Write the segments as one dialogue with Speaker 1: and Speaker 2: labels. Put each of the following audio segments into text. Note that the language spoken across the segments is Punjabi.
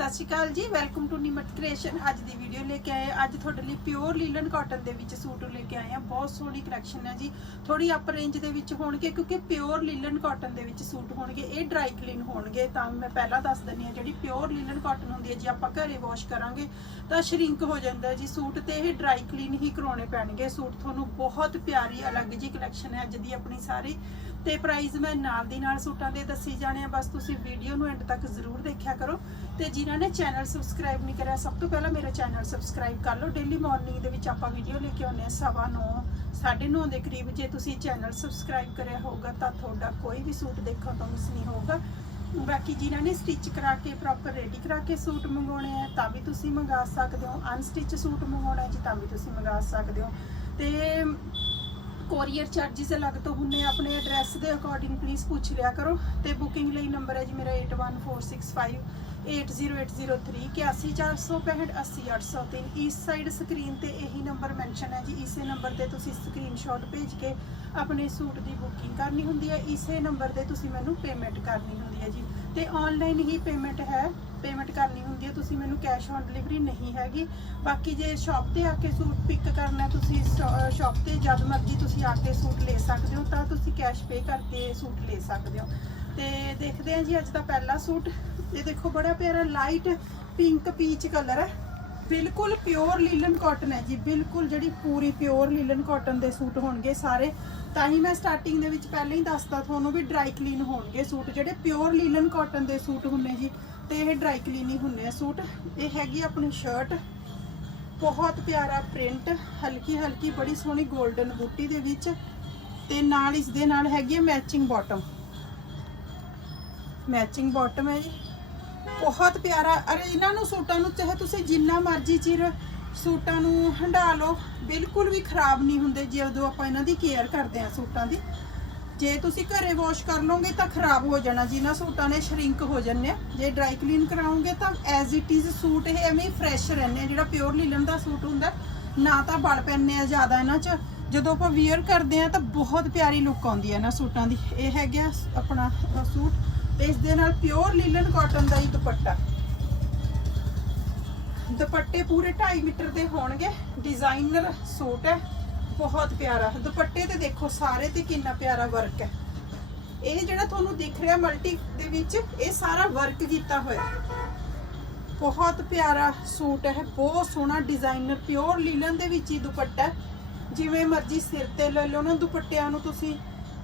Speaker 1: ਸਤਿ ਸ਼੍ਰੀ ਅਕਾਲ ਜੀ ਵੈਲਕਮ ਟੂ ਨਿਮਟ ਕ੍ਰੀਏਸ਼ਨ ਅੱਜ ਦੀ ਵੀਡੀਓ ਲੈ ਕੇ ਆਏ ਅੱਜ ਤੁਹਾਡੇ ਲਈ ਪਿਓਰ ਲੀਲਨ ਕਾਟਨ ਦੇ ਵਿੱਚ ਸੂਟ ਲੈ ਕੇ ਆਏ ਆ ਬਹੁਤ ਸੋਹਣੀ ਕਲੈਕਸ਼ਨ ਹੈ ਜੀ। ਥੋੜੀ ਅਪ ਰੇਂਜ ਦੇ ਵਿੱਚ ਹੋਣਗੇ, ਕਿਉਂਕਿ ਪਿਓਰ ਲੀਲਨ ਕਾਟਨ ਦੇ ਵਿੱਚ ਸੂਟ ਹੋਣਗੇ, ਇਹ ਡਰਾਈ ਕਲੀਨ ਹੋਣਗੇ। ਤਾਂ ਮੈਂ ਪਹਿਲਾਂ ਦੱਸ ਦਿੰਨੀ ਆ ਜਿਹੜੀ ਪਿਓਰ ਲੀਲਨ ਕਾਟਨ ਹੁੰਦੀ ਹੈ ਜੀ, ਆਪਾਂ ਘਰੇ ਵਾਸ਼ ਕਰਾਂਗੇ, ਤਾਂ ਸ਼ਰਿੰਕ ਹੋ ਜਾਂਦਾ ਜੀ ਸੂਟ ਤੇ। ਇਹ ਡਰਾਈ ਕਲੀਨ ਹੀ ਕਰਾਉਣੇ ਪੈਣਗੇ। ਸੂਟ ਤੁਹਾਨੂੰ ਬਹੁਤ ਪਿਆਰੀ, ਅਲੱਗ ਜੀ ਕਲੈਕਸ਼ਨ ਹੈ ਅੱਜ ਦੀ ਆਪਣੀ ਸਾਰੀ। ਤੇ ਪ੍ਰਾਈਸ ਮੈਂ ਨਾਲ ਦੀ ਨਾਲ ਸੂਟਾਂ ਦੇ ਦੱਸੀ ਜਾਣੇ ਆ। ਬਸ ਤੁਸੀਂ ਵੀਡੀਓ ਨੂੰ ਐਂਡ ਤੱਕ ਜ਼ਰੂਰ ਦੇਖਿਆ ਕਰੋ। ਤੇ ਜਿਨ੍ਹਾਂ ਨੇ ਚੈਨਲ ਸਬਸਕ੍ਰਾਈਬ ਨਹੀਂ ਕਰਿਆ, ਸਭ ਤੋਂ ਪਹਿਲਾਂ ਮੇਰਾ ਚੈਨਲ ਸਬਸਕ੍ਰਾਈਬ ਕਰ ਲਓ। ਡੇਲੀ ਮਾਰਨਿੰਗ ਦੇ ਵਿੱਚ ਆਪਾਂ ਵੀਡੀਓ ਲੈ ਕੇ ਆਉਂਦੇ ਆ, ਸਵਾ 9 9:30 ਦੇ ਕਰੀਬ। ਜੇ ਤੁਸੀਂ ਚੈਨਲ ਸਬਸਕ੍ਰਾਈਬ ਕਰਿਆ ਹੋਊਗਾ, ਤਾਂ ਤੁਹਾਡਾ ਕੋਈ ਵੀ ਸੂਟ ਦੇਖਣ ਤੋਂ ਮਿਸ ਨਹੀਂ ਹੋਊਗਾ। ਬਾਕੀ ਜਿਨ੍ਹਾਂ ਨੇ ਸਟਿਚ ਕਰਾ ਕੇ ਪ੍ਰੋਪਰ ਰੈਡੀ ਕਰਾ ਕੇ ਸੂਟ ਮੰਗਾਉਣੇ ਆ, ਤਾਂ ਵੀ ਤੁਸੀਂ ਮੰਗਾ ਸਕਦੇ ਹੋ। ਅਨਸਟਿਚ ਸੂਟ ਮੰਗਾਉਣਾ ਜੀ, ਤਾਂ ਵੀ ਤੁਸੀਂ ਮੰਗਾ ਸਕਦੇ ਹੋ। ਤੇ ਕੋਰੀਅਰ ਚਾਰजेस ਅਲੱਗ ਤੋਂ ਹੁੰਨੇ ਆਪਣੇ ਐਡਰੈਸ ਦੇ ਅਕੋਰਡਿੰਗ ਪਲੀਜ਼ ਪੁੱਛ ਲਿਆ ਕਰੋ ਤੇ ਬੁਕਿੰਗ ਲਈ ਨੰਬਰ ਹੈ ਜੀ ਮੇਰਾ 8146580803 80465 ਇਸ ਸਾਈਡ ਸਕਰੀਨ ਤੇ ਇਹੀ ਨੰਬਰ ਮੈਂਸ਼ਨ ਹੈ ਜੀ, ਇਸੇ ਨੰਬਰ ਤੇ ਤੁਸੀਂ ਸਕਰੀਨਸ਼ਾਟ ਭੇਜ ਕੇ ਆਪਣੇ ਸੂਟ ਦੀ ਬੁਕਿੰਗ ਕਰਨੀ ਹੁੰਦੀ ਹੈ, ਇਸੇ ਨੰਬਰ ਤੇ ਤੁਸੀਂ ਮੈਨੂੰ ਪੇਮੈਂਟ ਕਰਨੀ ਹੁੰਦੀ ਹੈ ਜੀ। ਤੇ ਆਨਲਾਈਨ ਹੀ ਪੇਮੈਂਟ ਹੈ ਪੇਮੈਂਟ ਕਰਨੀ ਹੁੰਦੀ ਹੈ ਤੁਸੀਂ ਮੈਨੂੰ ਕੈਸ਼ ਔਨ ਡਿਲੀਵਰੀ ਨਹੀਂ ਹੈਗੀ। ਬਾਕੀ ਜੇ ਸ਼ਾਪ ਤੇ ਆ ਕੇ ਸੂਟ ਪਿਕ ਕਰਨਾ ਹੈ, ਤੁਸੀਂ ਸ਼ਾਪ ਤੇ ਜਦ ਮਰਜ਼ੀ ਤੁਸੀਂ ਆ ਕੇ ਸੂਟ ਲੈ ਸਕਦੇ ਹੋ ਤਾਂ ਤੁਸੀਂ ਕੈਸ਼ ਪੇ ਕਰਕੇ ਸੂਟ ਲੈ ਸਕਦੇ ਹੋ। ਤੇ ਦੇਖਦੇ ਹਾਂ ਜੀ ਅੱਜ ਦਾ ਪਹਿਲਾ ਸੂਟ। ਇਹ ਦੇਖੋ ਬੜਾ ਪਿਆਰਾ ਲਾਈਟ ਪਿੰਕ ਪੀਚ ਕਲਰ ਹੈ। ਬਿਲਕੁਲ ਪਿਓਰ ਲੀਲਨ ਕਾਟਨ ਹੈ ਜੀ। ਬਿਲਕੁਲ ਜਿਹੜੀ ਪੂਰੀ ਪਿਓਰ ਲੀਲਨ ਕਾਟਨ ਦੇ ਸੂਟ ਹੋਣਗੇ ਸਾਰੇ। ਤਾਂ ਹੀ ਮੈਂ ਸਟਾਰਟਿੰਗ ਦੇ ਵਿੱਚ ਪਹਿਲਾਂ ਹੀ ਦੱਸਤਾ ਤੁਹਾਨੂੰ ਵੀ ਡਰਾਈ ਕਲੀਨ ਹੋਣਗੇ ਸੂਟ, ਜਿਹੜੇ ਪਿਓਰ ਲੀਲਨ ਕਾਟਨ ਦੇ ਸੂਟ ਹੁੰਨੇ ਜੀ, ਤੇ ਇਹ ਡਰਾਈ ਕਲੀਨ ਹੀ ਹੁੰਨੇ ਆ ਸੂਟ। ਇਹ ਹੈਗੀ ਆਪਣੀ ਸ਼ਰਟ ਬਹੁਤ ਪਿਆਰਾ ਪ੍ਰਿੰਟ ਹਲਕੀ ਹਲਕੀ ਬੜੀ ਸੋਹਣੀ 골ਡਨ ਬੂਟੀ ਦੇ ਵਿੱਚ, ਤੇ ਨਾਲ ਇਸ ਦੇ ਨਾਲ ਹੈਗੀ ਹੈ ਮੈਚਿੰਗ ਬਾਟਮ ਮੈਚਿੰਗ ਬਾਟਮ ਹੈ ਜੀ। ਬਹੁਤ ਪਿਆਰਾ, ਅਰੇ ਇਹਨਾਂ ਨੂੰ ਸੂਟਾਂ ਨੂੰ ਚਾਹੇ ਤੁਸੀਂ ਜਿੰਨਾ ਮਰਜ਼ੀ ਚਿਰ ਸੂਟਾਂ ਨੂੰ ਹੰਡਾ ਲਓ। ਬਿਲਕੁਲ ਵੀ ਖਰਾਬ ਨਹੀਂ ਹੁੰਦੇ ਜਦੋਂ ਆਪਾਂ ਇਹਨਾਂ ਦੀ ਕੇਅਰ ਕਰਦੇ ਹਾਂ ਸੂਟਾਂ ਦੀ। ਜੇ ਤੁਸੀਂ ਘਰੇ ਵਾਸ਼ ਕਰ ਲਓਗੇ ਤਾਂ ਖਰਾਬ ਹੋ ਜਾਣਾ, ਜਿਨ੍ਹਾਂ ਸੂਟਾਂ ਨੇ ਸ਼ਰਿੰਕ ਹੋ ਜੰਨੇ ਜੇ ਡਰਾਈ ਕਲੀਨ ਕਰਾਉਂਗੇ ਤਾਂ ਐਜ਼ ਇਟ ਇਜ਼ ਸੂਟ ਇਹ ਐਵੇਂ ਹੀ ਫਰੈਸ਼ ਰਹਿੰਦੇ ਆ, ਜਿਹੜਾ ਪਿਓਰ ਲੀਲਨ ਦਾ ਸੂਟ ਹੁੰਦਾ। ਨਾ ਤਾਂ ਬਲ ਪੈਂਦੇ ਆ ਜ਼ਿਆਦਾ ਇਹਨਾਂ 'ਚ। ਜਦੋਂ ਆਪਾਂ ਵੀਅਰ ਕਰਦੇ ਆ ਤਾਂ ਬਹੁਤ ਪਿਆਰੀ ਲੁੱਕ ਆਉਂਦੀ ਹੈ ਇਹਨਾਂ ਸੂਟਾਂ ਦੀ। ਇਹ ਹੈਗਾ ਆਪਣਾ ਸੂਟ। ਤੇ ਇਸ ਦੇ ਨਾਲ ਪਿਓਰ ਲੀਲਨ ਕਾਟਨ ਦਾ ਹੀ ਦੁਪੱਟਾ। ਦੁਪੱਟੇ ਪੂਰੇ 2.5 ਮੀਟਰ ਦੇ ਹੋਣਗੇ। ਡਿਜ਼ਾਈਨਰ ਸੂਟ ਹੈ। ਬਹੁਤ ਪਿਆਰਾ। ਦੁਪੱਟੇ ਤੇ ਦੇਖੋ, ਸਾਰੇ ਤੇ ਕਿੰਨਾ ਪਿਆਰਾ ਵਰਕ ਹੈ। ਇਹ ਜਿਹੜਾ ਤੁਹਾਨੂੰ ਦਿਖ ਰਿਹਾ ਮਲਟੀ ਦੇ ਵਿੱਚ, ਇਹ ਸਾਰਾ ਵਰਕ ਕੀਤਾ ਹੋਇਆ ਬਹੁਤ ਪਿਆਰਾ ਸੂਟ ਹੈ। ਬਹੁਤ ਸੋਹਣਾ ਡਿਜ਼ਾਈਨਰ ਪਿਓਰ ਲੀਲਨ ਦੇ ਵਿੱਚ ਹੀ ਦੁਪੱਟਾ ਜਿਵੇਂ ਮਰਜ਼ੀ ਸਿਰ ਤੇ ਲੈ ਲਓ ਨਾ ਦੁਪੱਟਿਆਂ ਨੂੰ ਤੁਸੀਂ।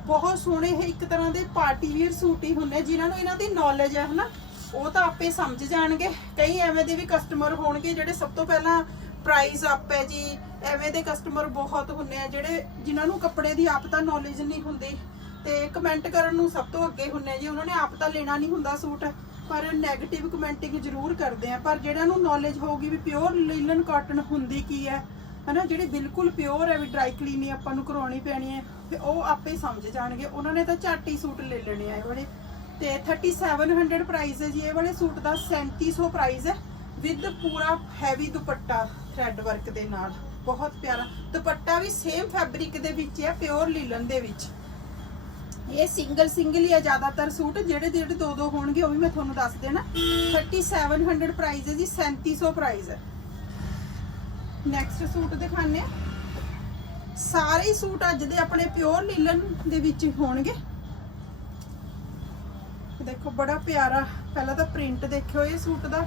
Speaker 1: ਬਹੁਤ ਸੋਹਣੇ ਇਹ ਇੱਕ ਤਰ੍ਹਾਂ ਦੇ ਪਾਰਟੀ ਵੇਅਰ ਸੂਟ ਹੀ ਹੁੰਦੇ ਜਿਨ੍ਹਾਂ ਨੂੰ ਇਹਨਾਂ ਦੀ ਨੌਲੇਜ ਹੈ, ਹਨਾ? ਉਹ ਤਾਂ ਆਪੇ ਸਮਝ ਜਾਣਗੇ। ਕਈ ਐਵੇਂ ਦੇ ਵੀ ਕਸਟਮਰ ਹੋਣਗੇ ਜਿਹੜੇ ਸਭ ਤੋਂ ਪਹਿਲਾਂ ਪ੍ਰਾਈਸ ਅਪ ਹੈ ਜੀ। ਐਵੇਂ ਦੇ ਕਸਟਮਰ ਬਹੁਤ ਹੁੰਦੇ ਆ ਜਿਹੜੇ ਜਿਨ੍ਹਾਂ ਨੂੰ ਕੱਪੜੇ ਦੀ ਆਪ ਤਾਂ ਨੌਲੇਜ ਨਹੀਂ ਹੁੰਦੀ। ਤੇ ਕਮੈਂਟ ਕਰਨ ਨੂੰ ਸਭ ਤੋਂ ਅੱਗੇ ਹੁੰਨੇ ਜੀ। ਉਹਨਾਂ ਨੇ ਆਪ ਤਾਂ ਲੈਣਾ ਨਹੀਂ ਹੁੰਦਾ ਸੂਟ। ਪਰ 네ਗੇਟਿਵ ਕਮੈਂਟਿੰਗ ਜ਼ਰੂਰ ਕਰਦੇ ਆ। ਪਰ ਜਿਹੜਾ ਨੂੰ ਨੌਲੇਜ ਹੋਊਗੀ ਵੀ ਪਿਓਰ ਲੀਲਨ ਕਾਟਨ ਹੁੰਦੀ ਕੀ ਹੈ, ਹਨਾ, ਜਿਹੜੇ ਬਿਲਕੁਲ ਪਿਓਰ ਹੈ, ਵੀ ਡਰਾਈ ਕਲੀਨ ਆਪਾਂ ਨੂੰ ਕਰਾਉਣੀ ਪੈਣੀ ਹੈ, ਤੇ ਉਹ ਆਪੇ ਸਮਝ ਜਾਣਗੇ। ਉਹਨਾਂ ਨੇ ਤਾਂ ਝੱਟ ਹੀ ਸੂਟ ਲੈ ਲੈਣੇ ਆ ਇਹ ਤੇ 3700 ਪ੍ਰਾਈਸ ਹੈ ਜੀ। ਇਹ ਵਾਲੇ ਸੂਟ ਦਾ 3700 ਪ੍ਰਾਈਸ ਹੈ ਵਿਦ ਪੂਰਾ ਹੈਵੀ ਦੁਪੱਟਾ ਥ੍ਰੈਡ ਵਰਕ ਦੇ ਨਾਲ। ਬਹੁਤ ਪਿਆਰਾ। ਦੁਪੱਟਾ ਵੀ ਸੇਮ ਫੈਬਰਿਕ ਦੇ ਵਿੱਚ ਹੈ ਪਿਓਰ ਲੀਲਨ ਦੇ ਵਿੱਚ। ਇਹ ਸਿੰਗਲ ਸਿੰਗਲ ਹੀ ਆ ਜ਼ਿਆਦਾਤਰ ਸੂਟ। ਜਿਹੜੇ ਜਿਹੜੇ ਦੋ ਦੋ ਹੋਣਗੇ, ਉਹ ਵੀ ਮੈਂ ਤੁਹਾਨੂੰ ਦੱਸ ਦੇਣਾ। 3700 ਪ੍ਰਾਈਸ ਹੈ ਜੀ 3700 ਪ੍ਰਾਈਸ ਹੈ। ਨੈਕਸਟ ਸੂਟ ਦਿਖਾਣੇ ਸਾਰੇ ਸੂਟ ਅੱਜ ਦੇ ਆਪਣੇ ਪਿਓਰ ਲੀਲਨ ਦੇ ਵਿੱਚ ਹੋਣਗੇ। ਦੇਖੋ, ਬੜਾ ਪਿਆਰਾ। ਪਹਿਲਾਂ ਤਾਂ ਪ੍ਰਿੰਟ ਦੇਖਿਓ, ਇਹ ਸੂਟ ਦਾ।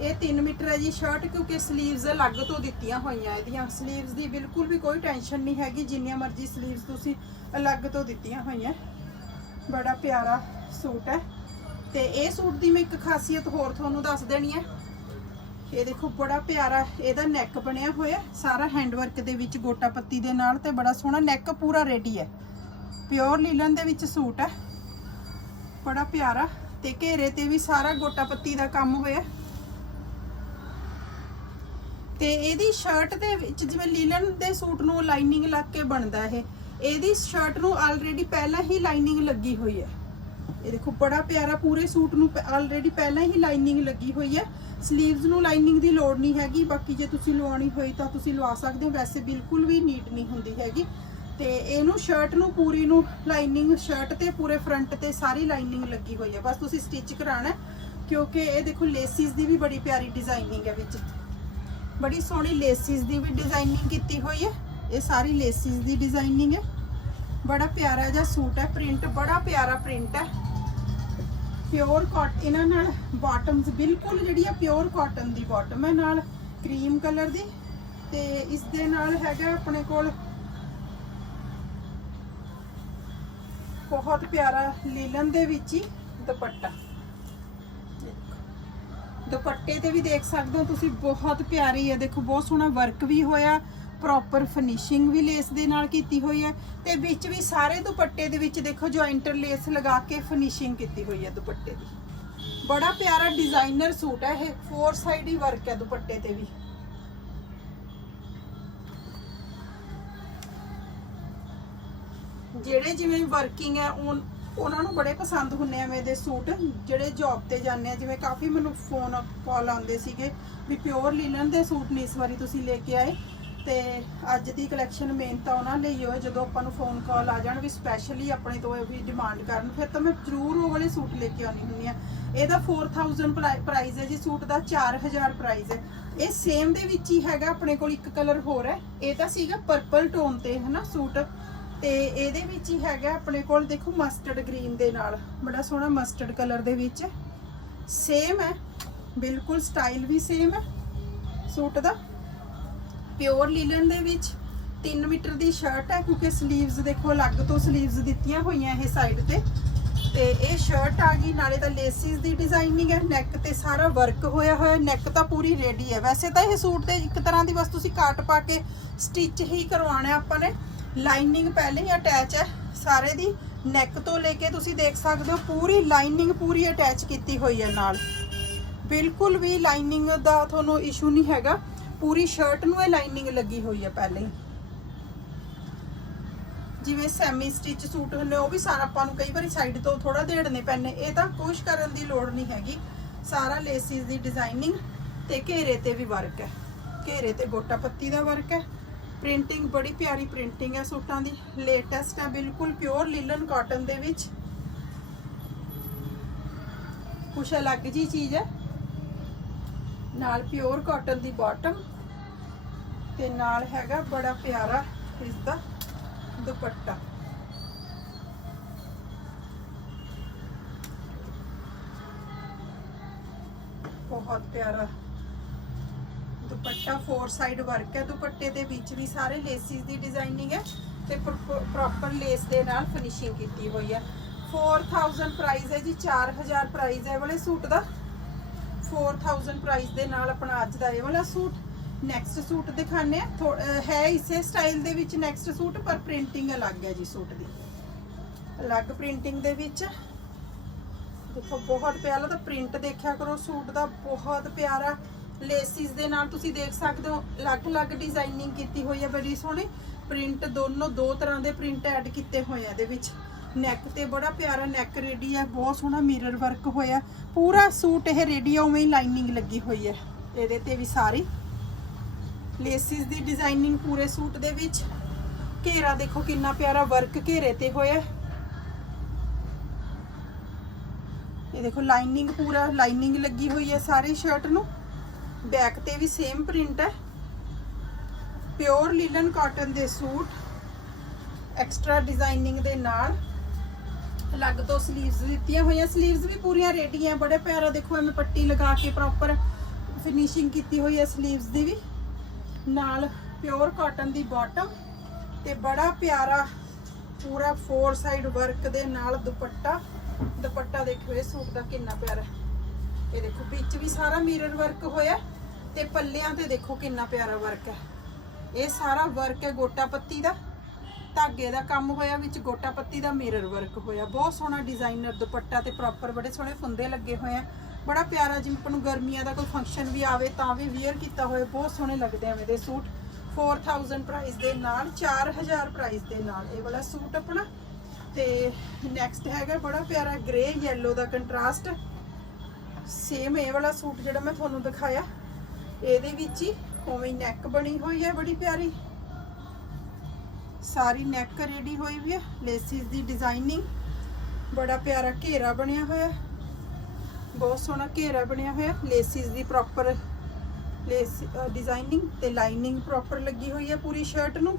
Speaker 1: ਇਹ 3 ਮੀਟਰ ਹੈ ਜੀ ਸ਼ਰਟ ਕਿਉਂਕਿ ਸਲੀਵਸ ਅਲੱਗ ਤੋਂ ਦਿੱਤੀਆਂ ਹੋਈਆਂ ਇਹਦੀਆਂ। ਸਲੀਵਸ ਦੀ ਬਿਲਕੁਲ ਵੀ ਕੋਈ ਟੈਨਸ਼ਨ ਨਹੀਂ ਹੈਗੀ, ਜਿੰਨੀਆਂ ਮਰਜ਼ੀ ਸਲੀਵਸ ਤੁਸੀਂ ਅਲੱਗ ਤੋਂ ਦਿੱਤੀਆਂ ਹੋਈਆਂ। ਬੜਾ ਪਿਆਰਾ ਸੂਟ ਹੈ। ਤੇ ਇਹ ਸੂਟ ਦੀ ਮੈਂ ਇੱਕ ਖਾਸੀਅਤ ਹੋਰ ਤੁਹਾਨੂੰ ਦੱਸ ਦੇਣੀ ਹੈ। ਇਹ ਦੇਖੋ, ਬੜਾ ਪਿਆਰਾ ਇਹਦਾ ਨੈਕ ਬਣਿਆ ਹੋਇਆ। ਸਾਰਾ ਹੈਂਡਵਰਕ ਦੇ ਵਿੱਚ ਗੋਟਾ ਪੱਤੀ ਦੇ ਨਾਲ ਤੇ ਬੜਾ ਸੋਹਣਾ ਨੈਕ ਪੂਰਾ ਰੈਡੀ ਹੈ। ਪਿਓਰ ਲੀਲਨ ਦੇ ਵਿੱਚ ਸੂਟ ਹੈ। ਬੜਾ ਪਿਆਰਾ ਤੇ ਘੇਰੇ ਤੇ ਵੀ ਸਾਰਾ ਗੋਟਾ ਪੱਤੀ ਦਾ ਕੰਮ ਹੋਇਆ। ਤੇ ਇਹਦੀ ਸ਼ਰਟ ਦੇ ਵਿੱਚ ਜਿਵੇਂ ਲੀਲਨ ਦੇ ਸੂਟ ਨੂੰ ਲਾਈਨਿੰਗ ਲੱਗ ਕੇ ਬਣਦਾ ਇਹ, ਇਹਦੀ ਸ਼ਰਟ ਨੂੰ ਆਲਰੇਡੀ ਪਹਿਲਾਂ ਹੀ ਲਾਈਨਿੰਗ ਲੱਗੀ ਹੋਈ ਹੈ। ਇਹ ਦੇਖੋ ਬੜਾ ਪਿਆਰਾ ਪੂਰੇ ਸੂਟ ਨੂੰ ਆਲਰੇਡੀ ਪਹਿਲਾਂ ਹੀ ਲਾਈਨਿੰਗ ਲੱਗੀ ਹੋਈ ਹੈ। ਸਲੀਵਸ ਨੂੰ ਲਾਈਨਿੰਗ ਦੀ ਲੋੜ ਨਹੀਂ ਹੈਗੀ, ਬਾਕੀ ਜੇ ਤੁਸੀਂ ਲਵਾਉਣੀ ਹੋਈ ਤਾਂ ਤੁਸੀਂ ਲਵਾ ਸਕਦੇ ਹੋ। ਵੈਸੇ ਬਿਲਕੁਲ ਵੀ ਨੀਟ ਨਹੀਂ ਹੁੰਦੀ ਹੈਗੀ। ਤੇ ਇਹਨੂੰ ਸ਼ਰਟ ਨੂੰ, ਪੂਰੀ ਨੂੰ ਲਾਈਨਿੰਗ ਸ਼ਰਟ ਤੇ, ਪੂਰੇ ਫਰੰਟ ਤੇ ਸਾਰੀ ਲਾਈਨਿੰਗ ਲੱਗੀ ਹੋਈ ਹੈ। ਬਸ ਤੁਸੀਂ ਸਟਿਚ ਕਰਾਣਾ ਕਿਉਂਕਿ ਇਹ ਦੇਖੋ ਲੇਸਿਸ ਦੀ ਵੀ ਬੜੀ ਪਿਆਰੀ ਡਿਜ਼ਾਈਨਿੰਗ ਹੈ ਵਿੱਚ। ਬੜੀ ਸੋਹਣੀ ਲੇਸਿਸ ਦੀ ਵੀ ਡਿਜ਼ਾਈਨਿੰਗ ਕੀਤੀ ਹੋਈ ਹੈ। ਇਹ ਸਾਰੀ ਲੇਸਿਸ ਦੀ ਡਿਜ਼ਾਈਨਿੰਗ ਹੈ। ਬੜਾ ਪਿਆਰਾ ਜਿਹਾ ਸੂਟ ਹੈ ਪ੍ਰਿੰਟ ਬੜਾ ਪਿਆਰਾ ਪ੍ਰਿੰਟ ਹੈ। ਪਿਓਰ ਕਾਟ ਇਹਨਾਂ ਨਾਲ ਬਾਟਮਸ ਬਿਲਕੁਲ ਜਿਹੜੀ ਆ ਪਿਓਰ ਕਾਟਨ ਦੀ ਬਾਟਮ ਹੈ ਨਾਲ ਕਰੀਮ ਕਲਰ ਦੀ। ਤੇ ਇਸ ਦੇ ਨਾਲ ਹੈਗਾ ਆਪਣੇ ਕੋਲ ਬਹੁਤ ਪਿਆਰਾ ਲੀਲਨ ਦੇ ਵਿੱਚ ਹੀ ਦੁਪੱਟਾ। ਦੁਪੱਟੇ ਤੇ ਵੀ ਦੇਖ ਸਕਦੇ ਹੋ ਤੁਸੀਂ, ਬਹੁਤ ਪਿਆਰੀ ਹੈ। ਦੇਖੋ, ਬਹੁਤ ਸੋਹਣਾ ਵਰਕ ਵੀ ਹੋਇਆ ਪ੍ਰੋਪਰ ਫਿਨਿਸ਼ਿੰਗ ਵੀ ਲੇਸ ਦੇ ਨਾਲ ਕੀਤੀ ਹੋਈ ਹੈ ਤੇ ਵਿੱਚ ਵੀ ਸਾਰੇ ਦੁਪੱਟੇ ਦੇ ਵਿੱਚ ਦੇਖੋ ਜੁਆਇੰਟਰ ਲੇਸ ਲਗਾ ਕੇ ਫਿਨਿਸ਼ਿੰਗ ਕੀਤੀ ਹੋਈ ਹੈ ਦੁਪੱਟੇ ਦੀ। ਬੜਾ ਪਿਆਰਾ ਡਿਜ਼ਾਈਨਰ ਸੂਟ ਹੈ ਇਹ ਫੋਰ ਸਾਈਡ ਹੀ ਵਰਕ ਹੈ ਦੁਪੱਟੇ ਤੇ ਵੀ। ਜਿਹੜੇ ਜਿਵੇਂ ਵਰਕਿੰਗ ਹੈ, ਉਹ ਉਹਨਾਂ ਨੂੰ ਬੜੇ ਪਸੰਦ ਹੁੰਨੇ ਆ ਮੇਰੇ ਸੂਟ। ਜਿਹੜੇ ਜੌਬ ਤੇ ਜਾਂਦੇ ਆ, ਜਿਵੇਂ ਕਾਫੀ ਮੈਨੂੰ ਫੋਨ ਕਾਲ ਆਉਂਦੇ ਸੀਗੇ ਵੀ ਪਿਓਰ ਲਿਨਨ ਦੇ ਸੂਟ ਨਹੀਂ ਇਸ ਵਾਰੀ ਤੁਸੀਂ ਲੈ ਕੇ ਆਏ। ਤੇ ਅੱਜ ਦੀ ਕਲੈਕਸ਼ਨ ਮੇਨ ਤਾਂ ਉਹਨਾਂ ਲਈ ਹੋਏ, ਜਦੋਂ ਆਪਾਂ ਨੂੰ ਫੋਨ ਕਾਲ ਆ ਜਾਣ ਵੀ ਸਪੈਸ਼ਲੀ ਆਪਣੇ ਤੋਂ ਵੀ ਡਿਮਾਂਡ ਕਰਨ, ਫਿਰ ਤਾਂ ਮੈਂ ਜ਼ਰੂਰ ਉਹ ਵਾਲੇ ਸੂਟ ਲੈ ਕੇ ਆਉਣੀ ਹੁੰਨੀ ਆ। ਇਹਦਾ 4000 ਪ੍ਰਾਈਸ ਹੈ ਜੀ, ਸੂਟ ਦਾ 4000 ਪ੍ਰਾਈਸ ਹੈ। ਇਹ ਸੇਮ ਦੇ ਵਿੱਚ ਹੀ ਹੈਗਾ, ਆਪਣੇ ਕੋਲ ਇੱਕ ਕਲਰ ਹੋਰ ਹੈ। ਇਹ ਤਾਂ ਸੀਗਾ ਪਰਪਲ ਟੋਨ ਤੇ, ਹਨਾ, ਸੂਟ। ਤੇ ਇਹਦੇ ਵਿੱਚ ਹੀ ਹੈਗਾ ਆਪਣੇ ਕੋਲ ਦੇਖੋ ਮਸਟਰਡ ਗ੍ਰੀਨ ਦੇ ਨਾਲ, ਬੜਾ ਸੋਹਣਾ ਮਸਟਰਡ ਕਲਰ ਦੇ ਵਿੱਚ। ਸੇਮ ਹੈ, ਬਿਲਕੁਲ ਸਟਾਈਲ ਵੀ ਸੇਮ ਹੈ, ਸੂਟ ਦਾ। ਪਿਓਰ ਲੀਲਨ ਦੇ ਵਿੱਚ 3 ਮੀਟਰ ਦੀ ਸ਼ਰਟ ਹੈ, ਕਿਉਂਕਿ 슬ੀਵਸ ਦੇਖੋ ਅਲੱਗ ਤੋਂ 슬ੀਵਸ ਦਿੱਤੀਆਂ ਹੋਈਆਂ ਇਹ ਸਾਈਡ ਤੇ। ਤੇ ਇਹ ਸ਼ਰਟ ਆ ਗਈ, ਨਾਲੇ ਤਾਂ ਲੇਸਿਸ ਦੀ ਡਿਜ਼ਾਈਨਿੰਗ ਹੈ ਨੈਕ ਤੇ ਸਾਰਾ ਵਰਕ ਹੋਇਆ ਹੋਇਆ ਨੈਕ ਤਾਂ ਪੂਰੀ ਰੈਡੀ ਹੈ। ਵੈਸੇ ਤਾਂ ਇਹ ਸੂਟ ਤੇ ਇੱਕ ਤਰ੍ਹਾਂ ਦੀ ਬਸ ਤੁਸੀਂ ਕਾਟ ਪਾ ਕੇ ਸਟਿਚ ਹੀ ਕਰਵਾਉਣਾ ਆਪਾਂ ਨੇ। ਲਾਈਨਿੰਗ ਪਹਿਲੇ ਹੀ ਅਟੈਚ ਹੈ, ਸਾਰੇ ਦੀ ਨੈਕ ਤੋਂ ਲੈ ਕੇ ਤੁਸੀਂ ਦੇਖ ਸਕਦੇ ਹੋ, ਪੂਰੀ ਲਾਈਨਿੰਗ ਪੂਰੀ ਅਟੈਚ ਕੀਤੀ ਹੋਈ ਹੈ ਨਾਲ। ਬਿਲਕੁਲ ਵੀ ਲਾਈਨਿੰਗ ਦਾ ਤੁਹਾਨੂੰ ਇਸ਼ੂ ਨਹੀਂ ਹੈਗਾ, ਪੂਰੀ ਸ਼ਰਟ ਨੂੰ ਇਹ ਲਾਈਨਿੰਗ ਲੱਗੀ ਹੋਈ ਹੈ ਪਹਿਲੇ ਹੀ। ਜਿਵੇਂ ਸੈਮੀ ਸਟਿਚ ਸੂਟ ਹੁੰਦੇ, ਉਹ ਵੀ ਸਾਰਾ ਆਪਾਂ ਨੂੰ ਕਈ ਵਾਰੀ ਸਾਈਡ ਤੋਂ ਥੋੜਾ ਦੇੜਨੇ ਪੈਣੇ ਇਹ ਤਾਂ ਕੁਛ ਕਰਨ ਦੀ ਲੋੜ ਨਹੀਂ ਹੈਗੀ। ਸਾਰਾ ਲੇਸਿਸ ਦੀ ਡਿਜ਼ਾਈਨਿੰਗ ਤੇ ਘੇਰੇ ਤੇ ਵੀ ਵਰਕ ਹੈ। ਘੇਰੇ ਤੇ ਗੋਟਾ ਪੱਤੀ ਦਾ ਵਰਕ ਹੈ। ਪ੍ਰਿੰਟਿੰਗ, ਬੜੀ ਪਿਆਰੀ ਪ੍ਰਿੰਟਿੰਗ ਹੈ ਸੂਟਾਂ ਦੀ। ਲੇਟੈਸਟ ਹੈ, ਬਿਲਕੁਲ ਪਿਓਰ ਲੀਲਨ ਕਾਟਨ ਦੇ ਵਿੱਚ। ਕੁਛ ਅਲੱਗ ਜੀ ਚੀਜ਼ ਹੈ। ਨਾਲ ਪਿਓਰ ਕਾਟਨ ਦੀ ਬਾਟਮ ਤੇ ਨਾਲ ਹੈਗਾ ਬੜਾ ਪਿਆਰਾ ਇਸ ਦਾ ਦੁਪੱਟਾ। ਬਹੁਤ ਪਿਆਰਾ ਦੁਪੱਟਾ ਫੋਰ ਸਾਈਡ ਵਰਕ ਹੈ। ਦੁਪੱਟੇ ਦੇ ਵਿੱਚ ਵੀ ਸਾਰੇ ਲੇਸਿਸ ਦੀ ਡਿਜ਼ਾਈਨਿੰਗ ਹੈ ਤੇ ਪ੍ਰੋਪਰ ਲੇਸ ਦੇ ਨਾਲ ਫਿਨਿਸ਼ਿੰਗ ਕੀਤੀ ਹੋਈ ਹੈ। 4000 ਪ੍ਰਾਈਸ ਹੈ ਜੀ 4000 ਪ੍ਰਾਈਸ ਹੈ। ਵਾਲੇ ਸੂਟ ਦਾ 4000 ਪ੍ਰਾਈਸ ਦੇ ਨਾਲ ਆਪਣਾ ਅੱਜ ਦਾ ਇਹ ਵਾਲਾ ਸੂਟ। ਨੈਕਸਟ ਸੂਟ ਦਿਖਾਣੇ ਹੈ। ਇਸੇ ਸਟਾਈਲ ਦੇ ਵਿੱਚ ਨੈਕਸਟ ਸੂਟ, ਪਰ ਪ੍ਰਿੰਟਿੰਗ ਅਲੱਗ ਹੈ ਜੀ ਸੂਟ ਦੀ। ਅਲੱਗ ਪ੍ਰਿੰਟਿੰਗ ਦੇ ਵਿੱਚ। ਦੇਖੋ, ਬਹੁਤ ਪਿਆਰਾ ਤਾਂ ਪ੍ਰਿੰਟ ਦੇਖਿਆ ਕਰੋ। ਸੂਟ ਦਾ ਬਹੁਤ ਪਿਆਰਾ ਲੇਸਿਸ ਦੇ ਨਾਲ ਤੁਸੀਂ ਦੇਖ ਸਕਦੇ ਹੋ, ਅਲੱਗ-ਅਲੱਗ ਡਿਜ਼ਾਈਨਿੰਗ ਕੀਤੀ ਹੋਈ ਹੈ, ਬੜੀ ਸੋਹਣੀ। ਪ੍ਰਿੰਟ ਦੋਨੋਂ ਦੋ ਤਰ੍ਹਾਂ ਦੇ ਪ੍ਰਿੰਟ ਐਡ ਕੀਤੇ ਹੋਏ ਆ ਇਹਦੇ ਵਿੱਚ। ਨੈਕ ਤੇ ਬੜਾ ਪਿਆਰਾ ਨੈਕ ਰੈਡੀ ਹੈ ਬਹੁਤ ਸੋਹਣਾ ਮਿਰਰ ਵਰਕ ਹੋਇਆ ਪੂਰਾ ਸੂਟ ਇਹ ਰੈਡੀ ਆ, ਉਵੇਂ ਹੀ ਲਾਈਨਿੰਗ ਲੱਗੀ ਹੋਈ ਹੈ ਇਹਦੇ ਤੇ ਵੀ ਸਾਰੀ। ਲੇਸਿਸ ਦੀ ਡਿਜ਼ਾਈਨਿੰਗ ਪੂਰੇ ਸੂਟ ਦੇ ਵਿੱਚ। ਘੇਰਾ ਦੇਖੋ ਕਿੰਨਾ ਪਿਆਰਾ ਵਰਕ ਘੇਰੇ ਤੇ ਹੋਇਆ ਇਹ ਦੇਖੋ ਲਾਈਨਿੰਗ ਪੂਰਾ ਲਾਈਨਿੰਗ ਲੱਗੀ ਹੋਈ ਹੈ ਸਾਰੀ ਸ਼ਰਟ ਨੂੰ। ਬੈਕ ਤੇ ਵੀ ਸੇਮ ਪ੍ਰਿੰਟ ਹੈ। ਪਿਓਰ ਲਿਨਨ ਕਾਟਨ ਦੇ ਸੂਟ ਐਕਸਟਰਾ ਡਿਜ਼ਾਈਨਿੰਗ ਦੇ ਨਾਲ। ਅਲੱਗ ਤੋਂ ਸਲੀਵਸ ਦਿੱਤੀਆਂ ਹੋਈਆਂ। ਸਲੀਵਸ ਵੀ ਪੂਰੀਆਂ ਰੈਡੀ ਆ। ਬੜੇ ਪਿਆਰਾ ਦੇਖੋ, ਐਵੇਂ ਪੱਟੀ ਲਗਾ ਕੇ ਪ੍ਰੋਪਰ ਫਿਨਿਸ਼ਿੰਗ ਕੀਤੀ ਹੋਈ ਹੈ ਸਲੀਵਸ ਦੀ ਵੀ। ਨਾਲ ਪਿਓਰ ਕਾਟਨ ਦੀ ਬਾਟਮ ਤੇ ਬੜਾ ਪਿਆਰਾ ਪੂਰਾ ਫੋਰ ਸਾਈਡ ਵਰਕ ਦੇ ਨਾਲ ਦੁਪੱਟਾ। ਦੁਪੱਟਾ ਦੇਖੋ ਇਹ ਸੂਟ ਦਾ ਕਿੰਨਾ ਪਿਆਰਾ ਇਹ ਦੇਖੋ, ਵਿੱਚ ਵੀ ਸਾਰਾ ਮਿਰਰ ਵਰਕ ਹੋਇਆ। ਤੇ ਪੱਲਿਆਂ ਤੇ ਦੇਖੋ ਕਿੰਨਾ ਪਿਆਰਾ ਵਰਕ ਹੈ। ਇਹ ਸਾਰਾ ਵਰਕ ਹੈ ਗੋਟਾ ਪੱਤੀ ਦਾ। ਧਾਗੇ ਦਾ ਕੰਮ ਹੋਇਆ, ਵਿੱਚ ਗੋਟਾ ਪੱਤੀ ਦਾ ਮਿਰਰ ਵਰਕ ਹੋਇਆ। ਬਹੁਤ ਸੋਹਣਾ ਡਿਜ਼ਾਈਨਰ ਦੁਪੱਟਾ ਤੇ ਪ੍ਰੋਪਰ ਬੜੇ ਸੋਹਣੇ ਫੁੰਦੇ ਲੱਗੇ ਹੋਏ ਆ। ਬੜਾ ਪਿਆਰਾ ਜਿਵੇਂ ਆਪਾਂ ਨੂੰ ਗਰਮੀਆਂ ਦਾ ਕੋਈ ਫੰਕਸ਼ਨ ਵੀ ਆਵੇ ਤਾਂ ਵੀ ਵੇਅਰ ਕੀਤਾ ਹੋਏ ਬਹੁਤ ਸੋਹਣੇ ਲੱਗਦੇ ਆ ਮੇਰੇ ਸੂਟ। 4000 ਪ੍ਰਾਈਸ ਦੇ ਨਾਲ 4000 ਪ੍ਰਾਈਸ ਦੇ ਨਾਲ ਇਹ ਵਾਲਾ ਸੂਟ ਆਪਣਾ। ਤੇ ਨੈਕਸਟ ਹੈਗਾ ਬੜਾ ਪਿਆਰਾ ਗ੍ਰੇ ਯੈਲੋ ਦਾ ਕੰਟਰਾਸਟ ਸੇਮ ਇਹ ਵਾਲਾ ਸੂਟ ਜਿਹੜਾ ਮੈਂ ਤੁਹਾਨੂੰ ਦਿਖਾਇਆ। ਇਹਦੇ ਵਿੱਚ ਹੀ ਉਵੇਂ ਨੈਕ ਬਣੀ ਹੋਈ ਹੈ ਬੜੀ ਪਿਆਰੀ। ਸਾਰੀ ਨੈਕ ਰੈਡੀ ਹੋਈ ਵੀ ਹੈ ਲੇਸਿਸ ਦੀ ਡਿਜ਼ਾਈਨਿੰਗ ਬੜਾ ਪਿਆਰਾ ਘੇਰਾ ਬਣਿਆ ਹੋਇਆ। ਬਹੁਤ ਸੋਹਣਾ ਘੇਰਾ ਬਣਿਆ ਹੋਇਆ ਲੇਸਿਸ ਦੀ ਪ੍ਰੋਪਰ ਲੇਸ ਡਿਜ਼ਾਈਨਿੰਗ ਤੇ ਲਾਈਨਿੰਗ ਪ੍ਰੋਪਰ ਲੱਗੀ ਹੋਈ ਹੈ ਪੂਰੀ ਸ਼ਰਟ ਨੂੰ।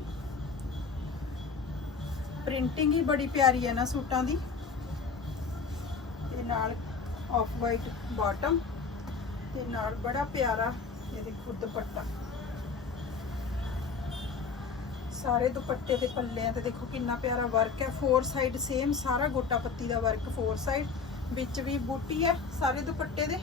Speaker 1: ਪ੍ਰਿੰਟਿੰਗ ਹੀ ਬੜੀ ਪਿਆਰੀ ਹੈ ਨਾ ਸੂਟਾਂ ਦੀ। ਤੇ ਨਾਲ ਆਫ ਵਾਈਟ ਬਾਟਮ ਤੇ ਨਾਲ ਬੜਾ ਪਿਆਰਾ ਇਹ ਦੇਖੋ ਦੁਪੱਟਾ। ਸਾਰੇ ਦੁਪੱਟੇ ਤੇ ਪੱਲਿਆਂ ਤੇ ਦੇਖੋ ਕਿੰਨਾ ਪਿਆਰਾ ਵਰਕ ਹੈ। ਫੋਰ ਸਾਈਡ ਸੇਮ ਸਾਰਾ ਗੋਟਾ ਪੱਤੀ ਦਾ ਵਰਕ ਫੋਰ ਸਾਈਡ ਵਿੱਚ ਵੀ ਬੂਟੀ ਹੈ ਸਾਰੇ ਦੁਪੱਟੇ ਦੇ।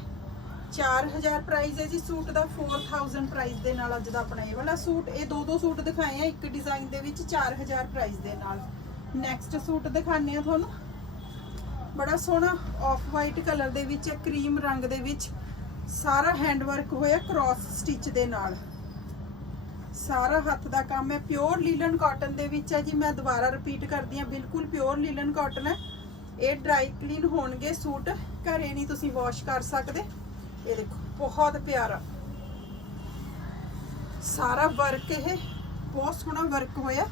Speaker 1: 4000 ਪ੍ਰਾਈਸ ਹੈ ਜੀ ਸੂਟ ਦਾ। 4000 ਪ੍ਰਾਈਸ ਦੇ ਨਾਲ ਅੱਜ ਦਾ ਆਪਣਾ ਇਹ ਵਾਲਾ ਸੂਟ। ਇਹ ਦੋ ਦੋ ਸੂਟ ਦਿਖਾਏ ਆ, ਇੱਕ ਡਿਜ਼ਾਈਨ ਦੇ ਵਿੱਚ 4000 ਪ੍ਰਾਈਸ ਦੇ ਨਾਲ। ਨੈਕਸਟ ਸੂਟ ਦਿਖਾਣੇ ਆ ਤੁਹਾਨੂੰ। ਬੜਾ ਸੋਹਣਾ ਆਫ ਵਾਈਟ ਕਲਰ ਦੇ ਵਿੱਚ ਕਰੀਮ ਰੰਗ ਦੇ ਵਿੱਚ। ਸਾਰਾ ਹੈਂਡ ਵਰਕ ਹੋਇਆ ਕ੍ਰਾਸ ਸਟਿਚ ਦੇ ਨਾਲ। ਸਾਰਾ ਹੱਥ ਦਾ ਕੰਮ ਹੈ। ਪਿਓਰ ਲੀਲਨ ਕਾਟਨ ਦੇ ਵਿੱਚ ਹੈ ਜੀ। ਮੈਂ ਦੁਬਾਰਾ ਰਿਪੀਟ ਕਰਦੀ ਹਾਂ। ਬਿਲਕੁਲ ਪਿਓਰ ਲੀਲਨ ਕਾਟਨ ਹੈ। ਇਹ ਡਰਾਈ ਕਲੀਨ ਹੋਣਗੇ ਸੂਟ। ਘਰੇ ਨਹੀਂ ਤੁਸੀਂ ਵਾਸ਼ ਕਰ ਸਕਦੇ। ਇਹ ਦੇਖੋ, ਬਹੁਤ ਪਿਆਰਾ। ਸਾਰਾ ਵਰਕ ਇਹ ਬਹੁਤ ਸੋਹਣਾ ਵਰਕ ਹੋਇਆ।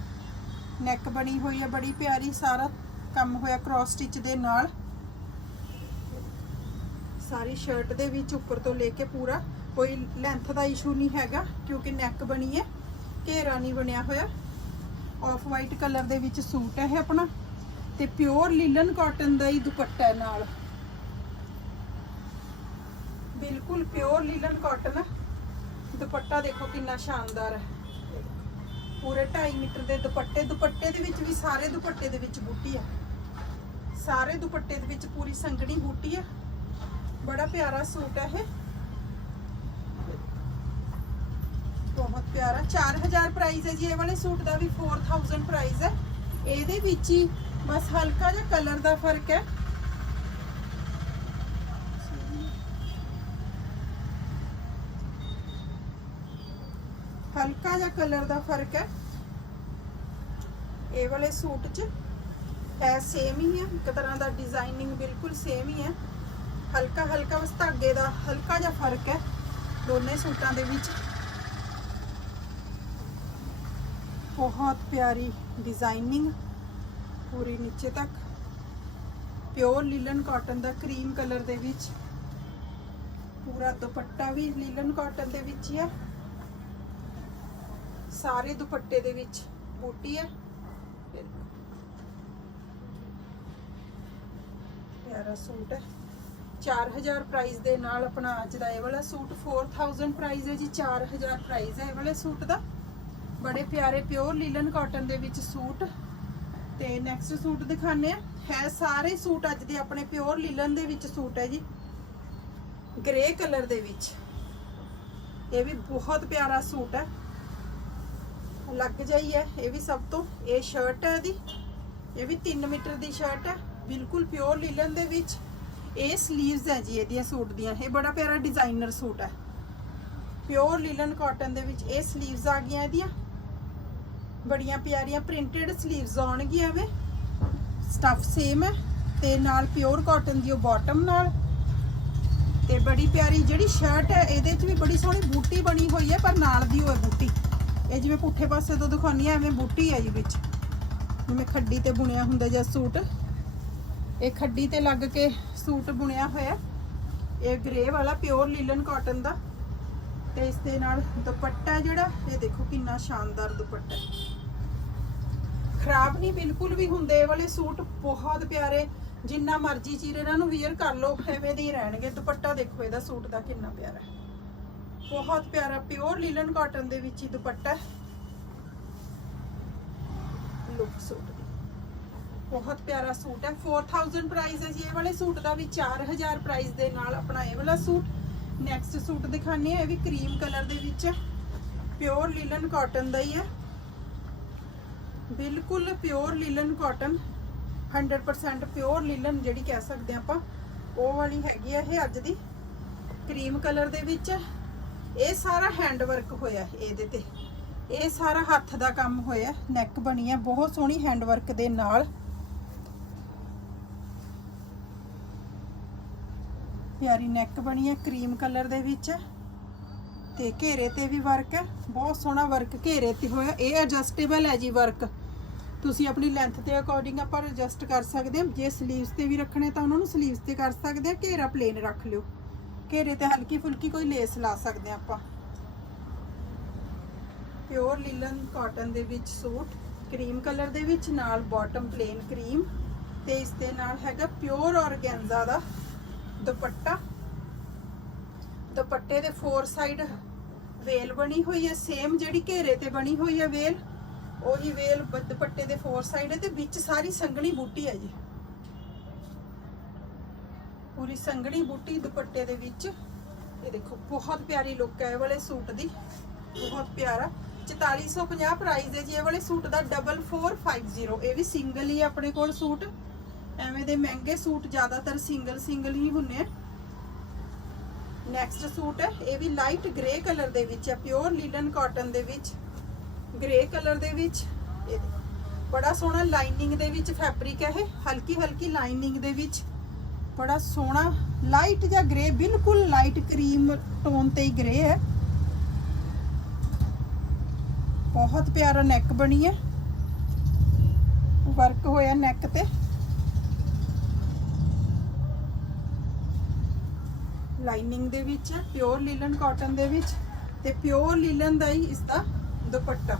Speaker 1: ਨੈਕ ਬਣੀ ਹੋਈ ਹੈ, ਬੜੀ ਪਿਆਰੀ। ਸਾਰਾ ਕੰਮ ਹੋਇਆ ਕ੍ਰਾਸ ਸਟਿਚ ਦੇ ਨਾਲ। ਸਾਰੀ ਸ਼ਰਟ ਦੇ ਵਿੱਚ ਉੱਪਰ ਤੋਂ ਲੈ ਕੇ ਪੂਰਾ ਕੋਈ ਲੈਂਥ ਦਾ ਇਸ਼ੂ ਨਹੀਂ ਹੈਗਾ, ਕਿਉਂਕਿ ਨੈਕ ਬਣੀ ਹੈ, ਘੇਰਾ ਨਹੀਂ ਬਣਿਆ ਹੋਇਆ। ਆਫ ਵਾਈਟ ਕਲਰ ਦੇ ਵਿੱਚ ਸੂਟ ਹੈ ਆਪਣਾ, ਤੇ ਪਿਓਰ ਲੀਲਨ ਕਾਟਨ ਦਾ ਹੀ ਦੁਪੱਟਾ ਹੈ ਨਾਲ। ਬਿਲਕੁਲ ਪਿਓਰ ਲੀਲਨ ਕਾਟਨ ਦੁਪੱਟਾ ਦੇਖੋ ਕਿੰਨਾ ਸ਼ਾਨਦਾਰ ਹੈ। ਪੂਰੇ 2.5 ਮੀਟਰ ਦੇ ਦੁਪੱਟੇ ਦੁਪੱਟੇ ਦੇ ਵਿੱਚ ਵੀ ਸਾਰੇ ਦੁਪੱਟੇ ਦੇ ਵਿੱਚ ਬੂਟੀ ਹੈ। ਸਾਰੇ ਦੁਪੱਟੇ ਦੇ ਵਿੱਚ ਪੂਰੀ ਸੰਗਣੀ ਬੂਟੀ ਹੈ। ਬੜਾ ਪਿਆਰਾ ਸੂਟ ਹੈ ਇਹ। ਬਹੁਤ ਪਿਆਰਾ। 4000 ਪ੍ਰਾਈਸ ਹੈ ਜੀ, ਇਹ ਵਾਲੇ ਸੂਟ ਦਾ ਵੀ 4000 ਪ੍ਰਾਈਸ ਹੈ। ਇਹਦੇ ਵਿੱਚ ਹੀ ਬਸ ਹਲਕਾ ਜਿਹਾ ਕਲਰ ਦਾ ਫ਼ਰਕ ਹੈ। ਹਲਕਾ ਜਿਹਾ ਕਲਰ ਦਾ ਫ਼ਰਕ ਹੈ। ਇਹ ਵਾਲੇ ਸੂਟ 'ਚ ਹੈ ਸੇਮ ਹੀ ਹੈ। ਇੱਕ ਤਰ੍ਹਾਂ ਦਾ ਡਿਜ਼ਾਈਨਿੰਗ ਬਿਲਕੁਲ ਸੇਮ ਹੀ ਹੈ। ਹਲਕਾ ਹਲਕਾ ਬਸ ਧਾਗੇ ਦਾ ਹਲਕਾ ਜਿਹਾ ਫ਼ਰਕ ਹੈ, ਦੋਨੇ ਸੂਟਾਂ ਦੇ ਵਿੱਚ। ਬਹੁਤ ਪਿਆਰੀ ਡਿਜ਼ਾਈਨਿੰਗ ਪੂਰੀ ਨੀਚੇ ਤੱਕ। ਪਿਓਰ ਲੀਲਨ ਕਾਟਨ ਦਾ ਕਰੀਮ ਕਲਰ ਦੇ ਵਿੱਚ। ਪੂਰਾ ਦੁਪੱਟਾ ਵੀ ਲੀਲਨ ਕਾਟਨ ਦੇ ਵਿੱਚ ਹੀ ਹੈ। ਸਾਰੇ ਦੁਪੱਟੇ ਦੇ ਵਿੱਚ ਬੂਟੀ ਹੈ। ਪਿਆਰਾ ਸੂਟ ਹੈ। 4000 ਪ੍ਰਾਈਸ ਦੇ ਨਾਲ ਆਪਣਾ ਅੱਜ ਦਾ ਇਹ ਵਾਲਾ ਸੂਟ। 4000 ਪ੍ਰਾਈਸ ਹੈ ਜੀ 4000 ਪ੍ਰਾਈਸ ਹੈ ਇਹ ਵਾਲੇ ਸੂਟ ਦਾ। ਬੜੇ ਪਿਆਰੇ ਪਿਓਰ ਲੀਲਨ ਕਾਟਨ ਦੇ ਵਿੱਚ ਸੂਟ। ਤੇ ਨੈਕਸਟ ਸੂਟ ਦਿਖਾਣੇ ਆ ਹੈ ਸਾਰੇ ਸੂਟ ਅੱਜ ਦੇ ਆਪਣੇ ਪਿਓਰ ਲੀਲਨ ਦੇ ਵਿੱਚ ਸੂਟ ਹੈ ਜੀ। ਗ੍ਰੇ ਕਲਰ ਦੇ ਵਿੱਚ। ਇਹ ਵੀ ਬਹੁਤ ਪਿਆਰਾ ਸੂਟ ਹੈ। ਲੱਗ ਜਾਈ ਹੈ ਇਹ ਵੀ ਸਭ ਤੋਂ। ਇਹ ਸ਼ਰਟ ਹੈ ਇਹਦੀ ਇਹ ਵੀ 3 ਮੀਟਰ ਦੀ ਸ਼ਰਟ ਹੈ। ਬਿਲਕੁਲ ਪਿਓਰ ਲੀਲਨ ਦੇ ਵਿੱਚ। ਇਹ ਸਲੀਵਸ ਹੈ ਜੀ, ਇਹਦੀਆਂ ਸੂਟ ਦੀਆਂ। ਇਹ ਬੜਾ ਪਿਆਰਾ ਡਿਜ਼ਾਈਨਰ ਸੂਟ ਹੈ। ਪਿਓਰ ਲਿਲਨ ਕਾਟਨ ਦੇ ਵਿੱਚ ਇਹ ਸਲੀਵਸ ਆ ਗਈਆਂ ਇਹਦੀਆਂ। ਬੜੀਆਂ ਪਿਆਰੀਆਂ ਪ੍ਰਿੰਟਡ ਸਲੀਵਸ ਆਉਣਗੀਆਂ ਵੇ ਸਟਫ ਸੇਮ ਹੈ। ਤੇ ਨਾਲ ਪਿਓਰ ਕਾਟਨ ਦੀ ਉਹ ਬਾਟਮ ਨਾਲ। ਤੇ ਬੜੀ ਪਿਆਰੀ ਜਿਹੜੀ ਸ਼ਰਟ ਹੈ, ਇਹਦੇ 'ਚ ਵੀ ਬੜੀ ਸੋਹਣੀ ਬੂਟੀ ਬਣੀ ਹੋਈ ਹੈ, ਪਰ ਨਾਲ ਦੀ ਹੋਏ ਬੂਟੀ। ਇਹ ਜਿਵੇਂ ਪੁੱਠੇ ਪਾਸੇ ਤੋਂ ਦਿਖਾਉਣੀ ਹੈ, ਐਵੇਂ ਬੂਟੀ ਹੈ ਜੀ ਵਿੱਚ। ਜਿਵੇਂ ਖੱਡੀ ਤੇ ਬੁਣਿਆ ਹੁੰਦਾ ਜਿਹਾ ਸੂਟ। ਇਹ ਖੱਡੀ ਤੇ ਲੱਗ ਕੇ ਸੂਟ ਬੁਣਿਆ ਹੋਇਆ। ਇਹ ਗ੍ਰੇ ਵਾਲਾ ਪਿਓਰ ਲੀਲਨ ਕਾਟਨ ਦਾ। ਤੇ ਇਸ ਦੇ ਨਾਲ ਦੁਪੱਟਾ ਜਿਹੜਾ, ਇਹ ਦੇਖੋ ਕਿੰਨਾ ਸ਼ਾਨਦਾਰ ਦੁਪੱਟਾ ਹੈ। ਖਰਾਬ ਨਹੀਂ, ਬਿਲਕੁਲ ਵੀ ਹੁੰਦੇ ਇਹ ਵਾਲੇ ਸੂਟ ਬਹੁਤ ਪਿਆਰੇ। ਜਿੰਨਾ ਮਰਜ਼ੀ ਚੀਰ ਇਹਨਾਂ ਨੂੰ ਵੀਅਰ ਕਰ ਲਓ, ਐਵੇਂ ਦੇ ਹੀ ਰਹਿਣਗੇ। ਦੁਪੱਟਾ ਦੇਖੋ ਇਹਦਾ ਸੂਟ ਦਾ ਕਿੰਨਾ ਪਿਆਰਾ ਹੈ। ਬਹੁਤ ਪਿਆਰਾ ਪਿਓਰ ਲੀਲਨ ਕਾਟਨ ਦੇ ਵਿੱਚ ਹੀ ਦੁਪੱਟਾ ਹੈ। Look suit. ਬਹੁਤ ਪਿਆਰਾ ਸੂਟ ਹੈ। 4000 ਪ੍ਰਾਈਸ ਹੈ ਜੀ। ਇਹ ਵਾਲੇ ਸੂਟ ਦਾ ਵੀ 4000 ਪ੍ਰਾਈਸ ਦੇ ਨਾਲ ਆਪਣਾ ਇਹ ਵਾਲਾ ਸੂਟ। ਨੈਕਸਟ ਸੂਟ ਦਿਖਾਣੇ ਆ ਇਹ ਵੀ ਕਰੀਮ ਕਲਰ ਦੇ ਵਿੱਚ ਪਿਓਰ ਲਿਲਨ ਕਾਟਨ ਦਾ ਹੀ ਹੈ। ਬਿਲਕੁਲ pure linen cotton 100% pure linen ਜਿਹੜੀ ਕਹਿ ਸਕਦੇ ਆਪਾਂ। ਉਹ ਵਾਲੀ ਹੈਗੀ ਆ ਇਹ ਅੱਜ ਦੀ। ਕਰੀਮ ਕਲਰ ਦੇ ਵਿੱਚ ਇਹ ਸਾਰਾ ਹੈਂਡ ਵਰਕ ਹੋਇਆ ਇਹਦੇ ਤੇ। ਇਹ ਸਾਰਾ ਹੱਥ ਦਾ ਕੰਮ ਹੋਇਆ ਨੈਕ ਬਣੀ ਹੈ। ਬਹੁਤ ਸੋਹਣੀ ਹੈਂਡ ਵਰਕ ਦੇ ਨਾਲ। ਪਿਆਰੀ ਨੈਕ ਬਣੀ ਹੈ ਕਰੀਮ ਕਲਰ ਦੇ ਵਿੱਚ। ਤੇ ਘੇਰੇ ਤੇ ਵੀ ਵਰਕ ਹੈ। ਬਹੁਤ ਸੋਹਣਾ ਵਰਕ ਘੇਰੇ ਤੇ ਹੋਇਆ। ਇਹ ਐਡਜਸਟੇਬਲ ਹੈ ਜੀ ਵਰਕ ਤੁਸੀਂ ਆਪਣੀ ਲੈਂਥ ਦੇ ਅਕੋਰਡਿੰਗ ਆਪਾਂ ਐਡਜਸਟ ਕਰ ਸਕਦੇ ਹਾਂ। ਜੇ 슬ੀਵਸ ਤੇ ਵੀ ਰੱਖਣੇ ਤਾਂ ਉਹਨਾਂ ਨੂੰ 슬ੀਵਸ ਤੇ ਕਰ ਸਕਦੇ ਹਾਂ। ਘੇਰਾ ਪਲੇਨ ਰੱਖ ਲਿਓ। ਘੇਰੇ ਤੇ ਹਲਕੀ ਫੁਲਕੀ ਕੋਈ ਲੇਸ ਲਾ ਸਕਦੇ ਹਾਂ ਆਪਾਂ। ਪਿਓਰ ਲਿਲਨ ਕਾਟਨ ਦੇ ਵਿੱਚ ਸੂਟ। ਕਰੀਮ ਕਲਰ ਦੇ ਵਿੱਚ ਨਾਲ ਬਾਟਮ ਪਲੇਨ ਕਰੀਮ ਤੇ ਇਸ ਦੇ ਨਾਲ ਹੈਗਾ ਪਿਓਰ ਔਰਗੈਂਜ਼ਾ ਦਾ ਦੁਪੱਟਾ। ਦੁਪੱਟੇ ਦੇ ਫੋਰ ਸਾਈਡ ਵੇਲ ਬਣੀ ਹੋਈ ਹੈ ਸੇਮ ਜਿਹੜੀ ਘੇਰੇ ਤੇ ਬਣੀ ਹੋਈ ਹੈ ਵੇਲ, ਉਹੀ ਵੇਲ ਦੁਪੱਟੇ ਦੇ ਫੋਰ ਸਾਈਡ ਤੇ ਵਿੱਚ ਸਾਰੀ ਸੰਘਣੀ ਬੂਟੀ ਹੈ ਜੀ। ਪੂਰੀ ਸੰਘਣੀ ਬੂਟੀ ਦੁਪੱਟੇ ਦੇ ਵਿੱਚ। ਇਹ ਦੇਖੋ, ਬਹੁਤ ਪਿਆਰੀ ਲੁੱਕ ਹੈ ਇਹ ਵਾਲੇ ਸੂਟ ਦੀ। ਬਹੁਤ ਪਿਆਰਾ। 4450 ਪ੍ਰਾਈਸ ਹੈ ਜੀ, ਇਹ ਵਾਲੇ ਸੂਟ ਦਾ 4450 ਇਹ ਵੀ ਸਿੰਗਲ ਹੀ ਆਪਣੇ ਕੋਲ ਸੂਟ। ਐਵੇਂ ਦੇ ਮਹਿੰਗੇ ਸੂਟ ਜ਼ਿਆਦਾਤਰ ਸਿੰਗਲ ਸਿੰਗਲ ਹੀ ਹੁੰਨੇ ਆ। ਨੈਕਸਟ ਸੂਟ ਹੈ, ਇਹ ਵੀ ਲਾਈਟ ਗ੍ਰੇ ਕਲਰ ਦੇ ਵਿੱਚ ਹੈ ਪਿਓਰ ਲੀਲਨ ਕਾਟਨ ਦੇ ਵਿੱਚ ਗ੍ਰੇ ਕਲਰ ਦੇ ਵਿੱਚ। ਬੜਾ ਸੋਹਣਾ ਲਾਈਨਿੰਗ ਦੇ ਵਿੱਚ ਫੈਬਰਿਕ ਹੈ ਇਹ, ਹਲਕੀ ਹਲਕੀ ਲਾਈਨਿੰਗ ਦੇ ਵਿੱਚ। ਬੜਾ ਸੋਹਣਾ ਲਾਈਟ ਜਾਂ ਗ੍ਰੇ ਬਿਲਕੁਲ ਲਾਈਟ ਕਰੀਮ ਟੋਨ ਤੇ ਹੀ ਗ੍ਰੇ ਹੈ। ਬਹੁਤ ਪਿਆਰਾ ਨੈਕ ਬਣੀ ਹੈ। ਵਰਕ ਹੋਇਆ ਨੈਕ ਤੇ। ਲਾਈਨਿੰਗ ਦੇ ਵਿੱਚ ਹੈ, ਪਿਓਰ ਲੀਲਨ ਕਾਟਨ ਦੇ ਵਿੱਚ ਤੇ ਪਿਓਰ ਲੀਲਨ ਦਾ ਹੀ ਇਸ ਦਾ ਦੁਪੱਟਾ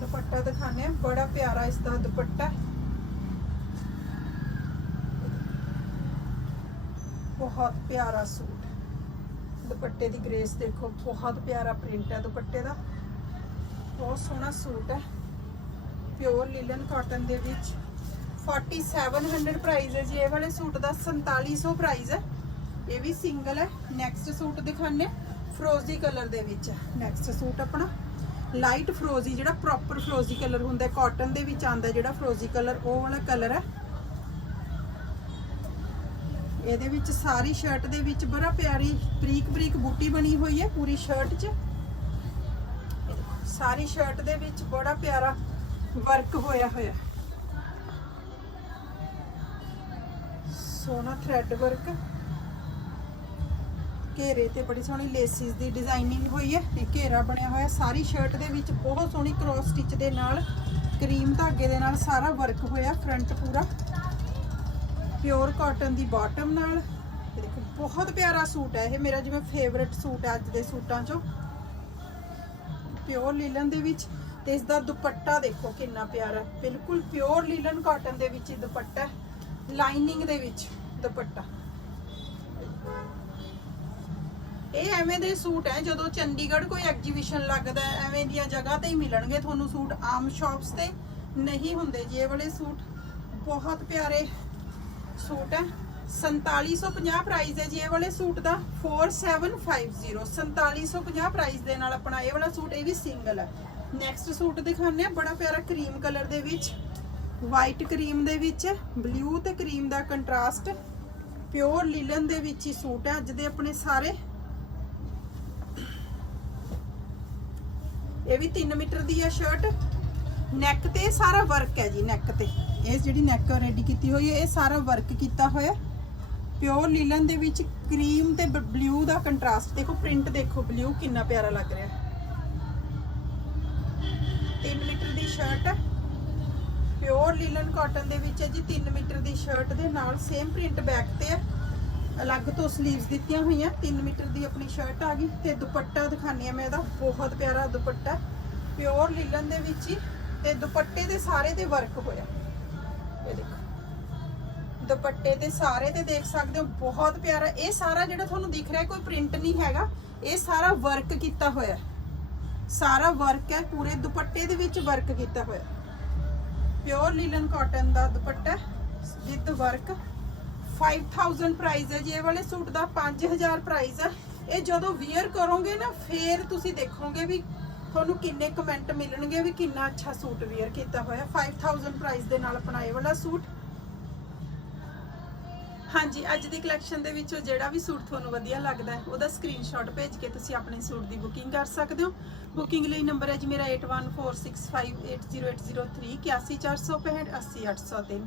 Speaker 1: ਦੁਪੱਟਾ ਦਿਖਾਣੇ ਬੜਾ ਪਿਆਰਾ ਇਸ ਦਾ ਦੁਪੱਟਾ। ਬਹੁਤ ਪਿਆਰਾ ਸੂਟ। ਦੁਪੱਟੇ ਦੀ ਗ੍ਰੇਸ ਦੇਖੋ, ਬਹੁਤ ਪਿਆਰਾ ਪ੍ਰਿੰਟ ਹੈ ਦੁਪੱਟੇ ਦਾ। ਬਹੁਤ ਸੋਹਣਾ ਸੂਟ ਹੈ। ਪਿਓਰ ਲਿਲਨ ਕਾਟਨ ਦੇ ਵਿੱਚ। 4700 ਪ੍ਰਾਈਸ ਹੈ ਜੀ, ਇਹ ਵਾਲੇ ਸੂਟ ਦਾ 4700 ਪ੍ਰਾਈਸ ਹੈ। ਇਹ ਵੀ ਸਿੰਗਲ ਹੈ ਨੈਕਸਟ ਸੂਟ ਦਿਖਾਣੇ ਫਰੋਜ਼ੀ ਕਲਰ ਦੇ ਵਿੱਚ ਹੈ। ਨੈਕਸਟ ਸੂਟ ਆਪਣਾ ਲਾਈਟ ਫਰੋਜ਼ੀ ਜਿਹੜਾ ਪ੍ਰੋਪਰ ਫਰੋਜ਼ੀ ਕਲਰ ਹੁੰਦਾ ਕਾਟਨ ਦੇ ਵਿੱਚ ਆਂਦਾ ਜਿਹੜਾ ਫਰੋਜ਼ੀ ਕਲਰ ਉਹ ਵਾਲਾ ਕਲਰ ਹੈ। ਇਹਦੇ ਵਿੱਚ ਸਾਰੀ ਸ਼ਰਟ ਦੇ ਵਿੱਚ ਬੜਾ ਪਿਆਰੀ ਬਰੀਕ ਬਰੀਕ ਬੂਟੀ ਬਣੀ ਹੋਈ ਹੈ, ਪੂਰੀ ਸ਼ਰਟ 'ਚ। ਸਾਰੀ ਸ਼ਰਟ ਦੇ ਵਿੱਚ ਬੜਾ ਪਿਆਰਾ ਵਰਕ ਹੋਇਆ ਹੋਇਆ ਸੋਨਾ ਥ੍ਰੈਡ ਵਰਕ ਘੇਰੇ ਤੇ ਬੜੀ ਸੋਹਣੀ ਲੇਸਿਸ ਦੀ ਡਿਜ਼ਾਈਨਿੰਗ ਹੋਈ ਹੈ ਇਹ ਘੇਰਾ ਬਣਿਆ ਹੋਇਆ। ਸਾਰੀ ਸ਼ਰਟ ਦੇ ਵਿੱਚ ਬਹੁਤ ਸੋਹਣੀ ਕ੍ਰੋਸ ਸਟਿਚ ਦੇ ਨਾਲ ਕਰੀਮ ਧਾਗੇ ਦੇ ਨਾਲ ਸਾਰਾ ਵਰਕ ਹੋਇਆ ਫਰੰਟ ਪੂਰਾ। ਪਿਓਰ ਕਾਟਨ ਦੀ ਬਾਟਮ ਨਾਲ। ਦੇਖੋ, ਬਹੁਤ ਪਿਆਰਾ ਸੂਟ ਹੈ। ਇਹ ਮੇਰਾ ਜਿਵੇਂ ਫੇਵਰਿਟ ਸੂਟ ਹੈ ਅੱਜ ਦੇ ਸੂਟਾਂ ਚੋਂ। ਪਿਓਰ ਲੀਲਨ ਦੇ ਵਿੱਚ ਤੇ ਇਸ ਦਾ ਦੁਪੱਟਾ ਦੇਖੋ ਕਿੰਨਾ ਪਿਆਰਾ। ਬਿਲਕੁਲ ਪਿਓਰ ਲੀਲਨ ਕਾਟਨ ਦੇ ਵਿੱਚ ਹੀ ਦੁਪੱਟਾ ਲਾਈਨਿੰਗ ਦੇ ਵਿੱਚ ਦੁਪੱਟਾ। ਇਹ ਐਵੇਂ ਦੇ ਸੂਟ ਹੈ, ਜਦੋਂ ਚੰਡੀਗੜ੍ਹ ਕੋਈ ਐਗਜੀਬਿਸ਼ਨ ਲੱਗਦਾ ਐਵੇਂ ਦੀਆਂ ਜਗ੍ਹਾ ਤੇ ਹੀ ਮਿਲਣਗੇ ਤੁਹਾਨੂੰ ਸੂਟ ਆਮ ਸ਼ਾਪਸ ਤੇ ਨਹੀਂ ਹੁੰਦੇ। ਜੀ ਇਹ ਵਾਲੇ ਸੂਟ ਬਹੁਤ ਪਿਆਰੇ ਸੂਟ ਹੈ 4750 ਪ੍ਰਾਈਸ ਹੈ ਜੀ ਇਹ ਵਾਲੇ ਸੂਟ ਦਾ 4750 4750 ਪ੍ਰਾਈਸ ਦੇ ਨਾਲ ਆਪਣਾ ਇਹ ਵਾਲਾ ਸੂਟ, ਇਹ ਵੀ ਸਿੰਗਲ ਹੈ। ਨੈਕਸਟ ਸੂਟ ਦਿਖਾਉਂਦੇ ਆ ਬੜਾ ਪਿਆਰਾ ਕਰੀਮ ਕਲਰ ਦੇ ਵਿੱਚ ਵਾਈਟ ਕਰੀਮ ਦੇ ਵਿੱਚ ਬਲੂ ਤੇ ਕਰੀਮ ਦਾ ਕੰਟਰਾਸਟ ਪਿਓਰ ਲੀਲਨ ਦੇ ਵਿੱਚ ਹੀ ਸੂਟ ਹੈ। ਅੱਜ ਦੇ ਆਪਣੇ ਸਾਰੇ ਇਹ ਵੀ 3 ਮੀਟਰ ਦੀ ਹੈ ਸ਼ਰਟ ਨੈਕ ਤੇ ਸਾਰਾ ਵਰਕ ਹੈ ਜੀ ਨੈਕ ਤੇ। ਇਹ ਜਿਹੜੀ ਨੈਕ ਰੈਡੀ ਕੀਤੀ ਹੋਈ ਹੈ, ਇਹ ਸਾਰਾ ਵਰਕ ਕੀਤਾ ਹੋਇਆ ਪਿਓਰ ਲੀਲਨ ਦੇ ਵਿੱਚ ਕਰੀਮ ਤੇ ਬਲੂ ਦਾ ਕੰਟਰਾਸਟ ਦੇਖੋ ਪ੍ਰਿੰਟ ਦੇਖੋ ਬਲੂ ਕਿੰਨਾ ਪਿਆਰਾ ਲੱਗ ਰਿਹਾ 3 ਮੀਟਰ ਦੀ ਸ਼ਰਟ ਪਿਓਰ ਲੀਲਨ ਕਾਟਨ ਦੇ ਵਿੱਚ ਹੈ ਜੀ 3 ਮੀਟਰ ਦੀ ਸ਼ਰਟ ਦੇ ਨਾਲ ਸੇਮ ਪ੍ਰਿੰਟ ਬੈਕ ਤੇ ਹੈ। ਅਲੱਗ ਤੋਂ 슬ੀਵਸ ਦਿੱਤੀਆਂ ਹੋਈਆਂ। 3 ਮੀਟਰ ਦੀ ਆਪਣੀ ਸ਼ਰਟ ਆ ਗਈ ਤੇ ਦੁਪੱਟਾ ਦਿਖਾਣੀ ਆ ਮੈਂ ਇਹਦਾ। ਬਹੁਤ ਪਿਆਰਾ ਦੁਪੱਟਾ। ਪਿਓਰ ਲੀਲਨ ਦੇ ਵਿੱਚ ਹੀ ਤੇ ਦੁਪੱਟੇ ਦੇ ਸਾਰੇ ਤੇ ਵਰਕ ਹੋਇਆ। ਇਹ ਦੇਖੋ। ਦੁਪੱਟੇ ਤੇ ਸਾਰੇ ਤੇ ਦੇਖ ਸਕਦੇ ਹੋ, ਬਹੁਤ ਪਿਆਰਾ। ਇਹ ਸਾਰਾ ਜਿਹੜਾ ਤੁਹਾਨੂੰ ਦਿਖ ਰਿਹਾ, ਕੋਈ ਪ੍ਰਿੰਟ ਨਹੀਂ ਹੈਗਾ। ਇਹ ਸਾਰਾ ਵਰਕ ਕੀਤਾ ਹੋਇਆ ਸਾਰਾ ਵਰਕ ਹੈ, ਪੂਰੇ ਦੁਪੱਟੇ ਦੇ ਵਿੱਚ ਵਰਕ ਕੀਤਾ ਹੋਇਆ ਪਿਓਰ ਲੀਲਨ ਕਾਟਨ ਦਾ ਦੁਪੱਟਾ ਵਿਦ ਵਰਕ 5000 ਪ੍ਰਾਈਸ ਹੈ, ਜੀ ਇਹ ਵਾਲੇ ਸੂਟ ਦਾ 5000 ਪ੍ਰਾਈਸ ਹੈ। ਇਹ ਜਦੋਂ ਵੀਅਰ ਕਰੋਗੇ ਨਾ, ਫੇਰ ਤੁਸੀਂ ਦੇਖੋਗੇ ਵੀ ਤੁਹਾਨੂੰ ਕਿੰਨੇ ਕਮੈਂਟ ਮਿਲਣਗੇ ਵੀ ਕਿੰਨਾ ਅੱਛਾ ਸੂਟ ਵੀਅਰ ਕੀਤਾ ਹੋਇਆ। 5000 ਪ੍ਰਾਈਸ ਦੇ ਨਾਲ ਆਪਣਾ ਇਹ ਵਾਲਾ ਸੂਟ। ਹਾਂਜੀ, ਅੱਜ ਦੀ ਕਲੈਕਸ਼ਨ ਦੇ ਵਿੱਚੋਂ ਜਿਹੜਾ ਵੀ ਸੂਟ ਤੁਹਾਨੂੰ ਵਧੀਆ ਲੱਗਦਾ ਹੈ, ਉਹਦਾ ਸਕਰੀਨਸ਼ਾਟ ਭੇਜ ਕੇ ਤੁਸੀਂ ਆਪਣੇ ਸੂਟ ਦੀ ਬੁਕਿੰਗ ਕਰ ਸਕਦੇ ਹੋ। ਬੁਕਿੰਗ ਲਈ ਨੰਬਰ ਹੈ ਜੀ ਮੇਰਾ 8146580803 81465 80803